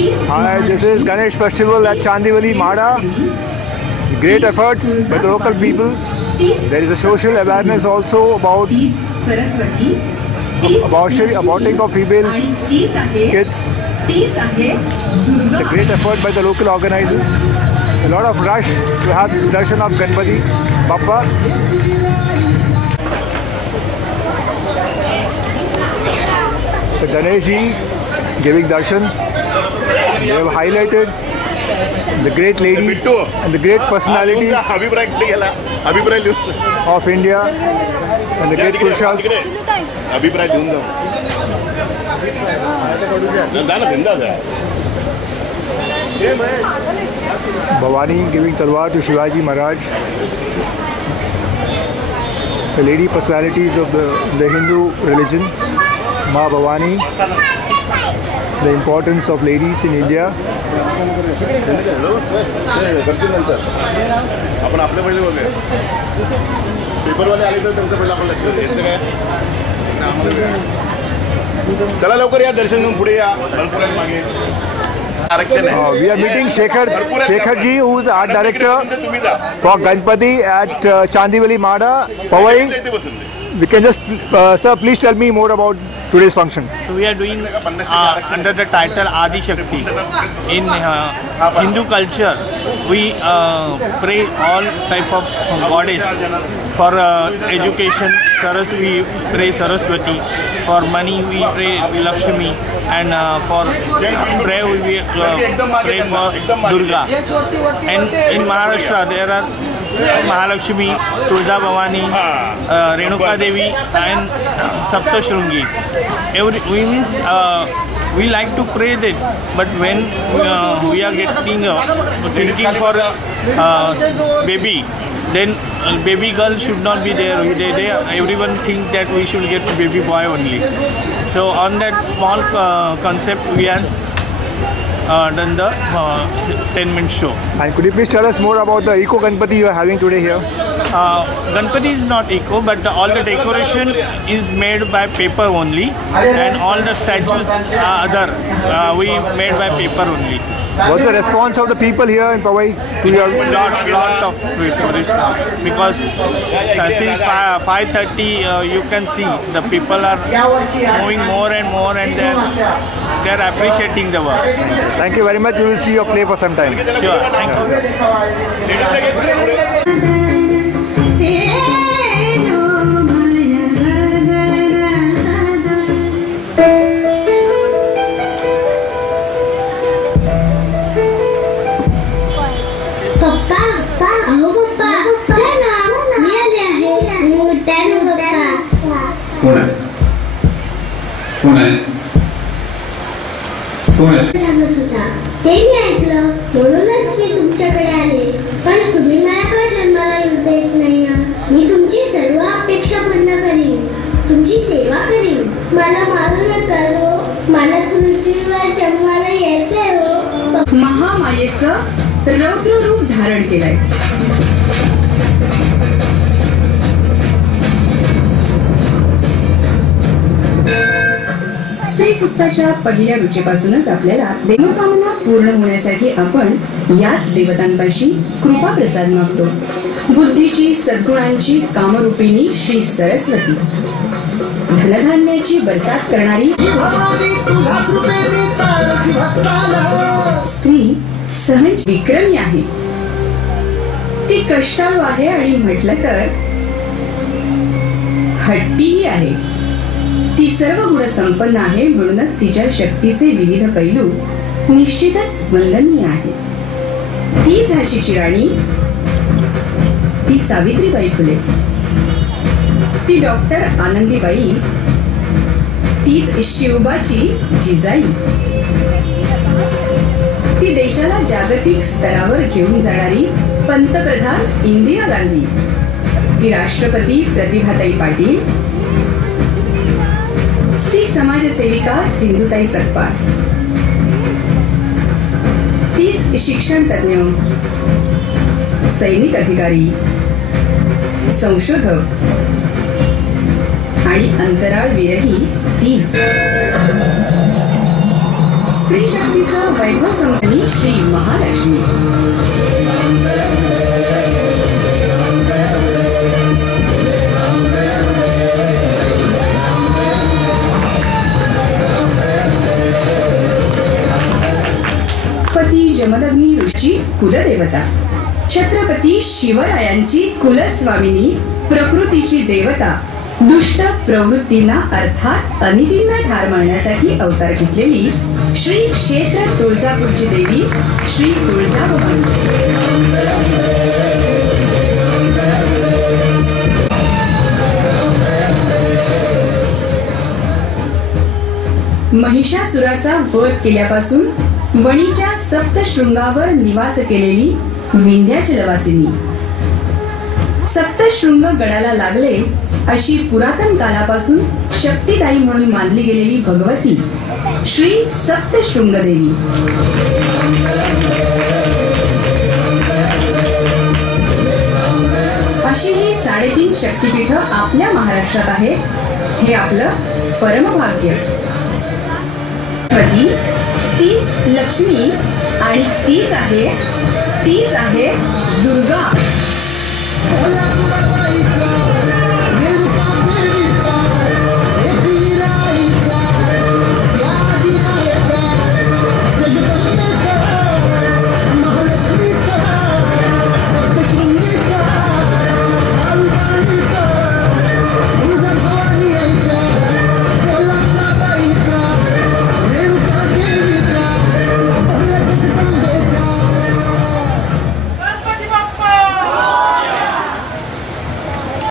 Hi, this is Ganesh Festival at Chandivali, Mada. Great efforts by the local people. There is a social awareness also about aborting of female kids. It's a great effort by the local organizers. A lot of rush to have darshan of Ganpati Bappa. So Ganesh ji giving darshan. They have highlighted the great ladies and the great personalities of India and the great Purushas. Bhavani giving talwar to Shivaji Maharaj. The lady personalities of the Hindu religion. Ma Bhavani. The importance of ladies in India. We are meeting Shekhar ji, who is art director for Ganpati at Chandivali Mada, Powai. We can just, sir, please tell me more about today's function. So we are doing under the title Adi Shakti. In Hindu culture, we pray all type of goddess. For education, we pray Saraswati. For money, we pray Lakshmi. And for prayer, we pray for Durga. And in Maharashtra, there are Mahalakshmi, Tulja Bhavani, Renuka Devi, and Saptashrungi. We like to pray that, but when we are getting thinking for baby, then baby girl should not be there. Everyone think that we should get baby boy only. So on that small concept, we are done the 10-minute show. And could you please tell us more about the Eco Ganpati you are having today here? Ganpati is not eco, but all the decoration is made by paper only, and all the statues we made by paper only. What's the response of the people here in Powai? Lot of response, because since 5:30 you can see the people are moving more and more, and they're appreciating the work. Thank you very much. We will see your play for some time. Sure. Thank you. ते मी ऐकलं म्हणूनच मी तुमच्याकडे आले, पण तुम्ही माझ्याकडे जन्माला येऊ देत नाही. मी तुमची सर्व अपेक्षा पूर्ण करीन, तुमची सेवा करीन. मला मारू नका हो, मला पृथ्वीवर जन्माला यायचंय हो. महामायेचं रौद्र रूप धारण केलंय. स्त्री सुक्ताच्या पहिल्या रुचीपासूनच आपल्याला मनोकामना पूर्ण होण्यासाठी आपण याच देवतांपाशी कृपा प्रसाद मागतो. बुद्धीची, सद्गुणांची कामरूपिणी श्री सरस्वती, धनधान्याची बरसात करणारी स्त्री सहज विक्रमी आहे. ती कष्टाळू आहे आणि म्हटलं तर हट्टीही आहे. ती सर्व गुण संपन्न आहे, म्हणूनच तिच्या शक्तीचे विविध पैलू निश्चितच वंदनीय आहे. ती झाशीची राणी, ती सावित्रीबाई फुले, ती डॉक्टर आनंदीबाई, तीच शिवबाची जिजाई, ती देशाला जागतिक स्तरावर घेऊन जाणारी पंतप्रधान इंदिरा गांधी, ती राष्ट्रपती प्रतिभाताई पाटील, ती समाजसेविका सिंधुताई सकपाळ, तीच शिक्षण तज्ञ, सैनिक अधिकारी, संशोधक आणि अंतराळवीरही तीच स्त्री शक्तीचं वैभव संगणी श्री महालक्ष्मी. पती जमदग्नी ऋषी कुलदेवता. छत्रपती शिवरायांची कुलस्वामिनी, प्रकृतीची देवता, दुष्ट प्रवृत्तींना अर्थात अनितींना ठार मारण्यासाठी अवतार घेतलेली श्री क्षेत्र तुळजापूरची देवी श्री तुळजाभवानी. महिषासुराचा वध केल्यापासून वणीच्या सप्तशृंगावर निवास केलेली विंध्याचलवासिनी. सप्तशृंग गडाला लागले अशी पुरातन कालापासून शक्तिदायी म्हणून मानली गेलेली भगवती श्री सप्तशृंग देवी. अशी ही 3.5 शक्तिपीठ आपल्या महाराष्ट्रात आहे. हे आपलं परमभाग्य. तीच लक्ष्मी आणि तीच आहे दुर्गा.